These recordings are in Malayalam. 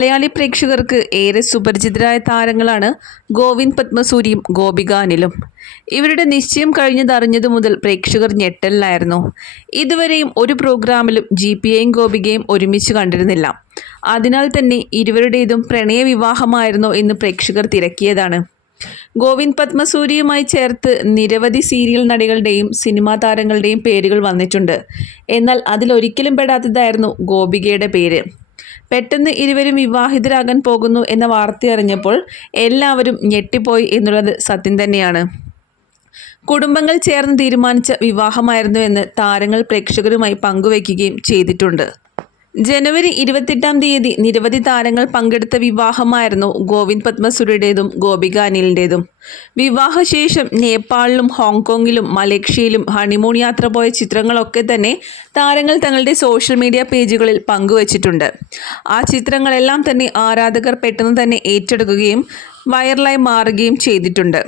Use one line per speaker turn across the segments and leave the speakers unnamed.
മലയാളി പ്രേക്ഷകർക്ക് ഏറെ സുപരിചിതരായ താരങ്ങളാണ് ഗോവിന്ദ് പത്മസൂരിയും ഗോപിക അനിലും. ഇവരുടെ നിശ്ചയം കഴിഞ്ഞതറിഞ്ഞതു മുതൽ പ്രേക്ഷകർ ഞെട്ടലിലായിരുന്നു. ഇതുവരെയും ഒരു പ്രോഗ്രാമിലും ജി പിയെയും ഗോപികയും ഒരുമിച്ച് കണ്ടിരുന്നില്ല. അതിനാൽ തന്നെ ഇരുവരുടേതും പ്രണയ വിവാഹമായിരുന്നോ എന്ന് പ്രേക്ഷകർ തിരക്കിയതാണ്. ഗോവിന്ദ് പത്മസൂരിയുമായി ചേർത്ത് നിരവധി സീരിയൽ നടികളുടെയും സിനിമാ താരങ്ങളുടെയും പേരുകൾ വന്നിട്ടുണ്ട്. എന്നാൽ അതിലൊരിക്കലും പെടാത്തതായിരുന്നു ഗോപികയുടെ പേര്. പെട്ടെന്ന് ഇരുവരും വിവാഹിതരാകാൻ പോകുന്നു എന്ന വാർത്ത അറിഞ്ഞപ്പോൾ എല്ലാവരും ഞെട്ടിപ്പോയി എന്നുള്ളത് സത്യം തന്നെയാണ്. കുടുംബങ്ങൾ ചേർന്ന് തീരുമാനിച്ച വിവാഹമായിരുന്നു എന്ന് താരങ്ങൾ പ്രേക്ഷകരുമായി പങ്കുവയ്ക്കുകയും ചെയ്തിട്ടുണ്ട്. ജനുവരി ഇരുപത്തെട്ടാം തീയതി നിരവധി താരങ്ങൾ പങ്കെടുത്ത വിവാഹമായിരുന്നു ഗോവിന്ദ് പത്മസുരയുടേതും ഗോപിക അനിലിന്റേതും വിവാഹശേഷം നേപ്പാളിലും ഹോങ്കോങ്ങിലും മലേഷ്യയിലും ഹണിമൂൺ യാത്ര പോയ ചിത്രങ്ങളൊക്കെ തന്നെ താരങ്ങൾ തങ്ങളുടെ സോഷ്യൽ മീഡിയ പേജുകളിൽ പങ്കുവച്ചിട്ടുണ്ട്. ആ ചിത്രങ്ങളെല്ലാം തന്നെ ആരാധകർ പെട്ടെന്ന് തന്നെ ഏറ്റെടുക്കുകയും വൈറലായി മാറുകയും ചെയ്തിട്ടുണ്ട്.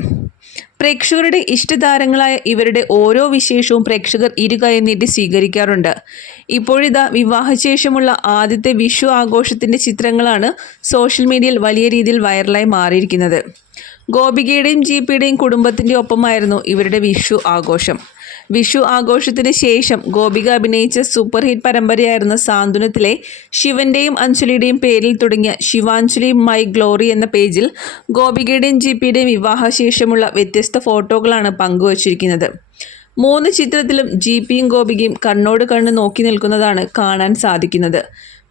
പ്രേക്ഷകരുടെ ഇഷ്ടതാരങ്ങളായ ഇവരുടെ ഓരോ വിശേഷവും പ്രേക്ഷകർ ഇരുകൈ നീട്ടി സ്വീകരിക്കാറുണ്ട്. ഇപ്പോഴിതാ വിവാഹശേഷമുള്ള ആദ്യത്തെ വിഷു ആഘോഷത്തിന്റെ ചിത്രങ്ങളാണ് സോഷ്യൽ മീഡിയയിൽ വലിയ രീതിയിൽ വൈറലായി മാറിയിരിക്കുന്നത്. ഗോപികയുടെയും ജി പിയുടെയും കുടുംബത്തിന്റെ ഒപ്പമായിരുന്നു ഇവരുടെ വിഷു ആഘോഷം. വിഷു ആഘോഷത്തിന് ശേഷം ഗോപിക അഭിനയിച്ച സൂപ്പർ ഹിറ്റ് പരമ്പരയായിരുന്ന സാന്ത്വനത്തിലെ ശിവന്റെയും അഞ്ജലിയുടെയും പേരിൽ തുടങ്ങിയ ശിവാഞ്ജലി മൈ ഗ്ലോറി എന്ന പേജിൽ ഗോപികയുടെയും ജി പിയുടെയും വിവാഹശേഷമുള്ള വ്യത്യസ്ത ഫോട്ടോകളാണ് പങ്കുവച്ചിരിക്കുന്നത്. മൂന്ന് ചിത്രത്തിലും ജി പിയും ഗോപികയും കണ്ണോട് കണ്ണ് നോക്കി നിൽക്കുന്നതാണ് കാണാൻ സാധിക്കുന്നത്.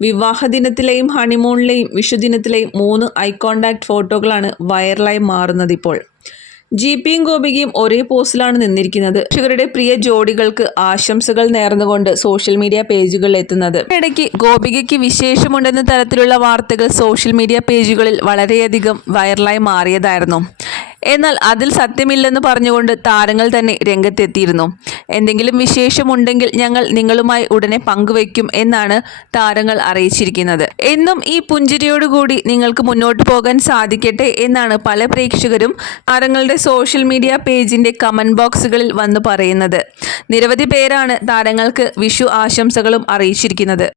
വിവാഹ ദിനത്തിലെയും ഹണിമൂണിലെയും വിഷുദിനത്തിലെയും മൂന്ന് ഐ കോണ്ടാക്ട് ഫോട്ടോകളാണ് വൈറലായി മാറുന്നത് ഇപ്പോൾ. ജി പിയും ഗോപികയും ഒരേ പോസ്റ്റിലാണ് നിന്നിരിക്കുന്നത്. പ്രേക്ഷകരുടെ പ്രിയ ജോഡികൾക്ക് ആശംസകൾ നേർന്നുകൊണ്ട് സോഷ്യൽ മീഡിയ പേജുകളിൽ എത്തുന്നത്. ഇടയ്ക്ക് ഗോപികയ്ക്ക് വിശേഷമുണ്ടെന്ന തരത്തിലുള്ള വാർത്തകൾ സോഷ്യൽ മീഡിയ പേജുകളിൽ വളരെയധികം വൈറലായി മാറിയതായിരുന്നു. എന്നാൽ അതിൽ സത്യമില്ലെന്ന് പറഞ്ഞുകൊണ്ട് താരങ്ങൾ തന്നെ രംഗത്തെത്തിയിരുന്നു. എന്തെങ്കിലും വിശേഷമുണ്ടെങ്കിൽ ഞങ്ങൾ നിങ്ങളുമായി ഉടനെ പങ്കുവയ്ക്കും എന്നാണ് താരങ്ങൾ അറിയിച്ചിരിക്കുന്നത്. എന്നും ഈ പുഞ്ചിരിയോടുകൂടി നിങ്ങൾക്ക് മുന്നോട്ട് പോകാൻ സാധിക്കട്ടെ എന്നാണ് പല പ്രേക്ഷകരും താരങ്ങളുടെ സോഷ്യൽ മീഡിയ പേജിന്റെ കമന്റ് ബോക്സുകളിൽ വന്ന് പറയുന്നത്. നിരവധി പേരാണ് താരങ്ങൾക്ക് വിഷു ആശംസകളും അറിയിച്ചിരിക്കുന്നത്.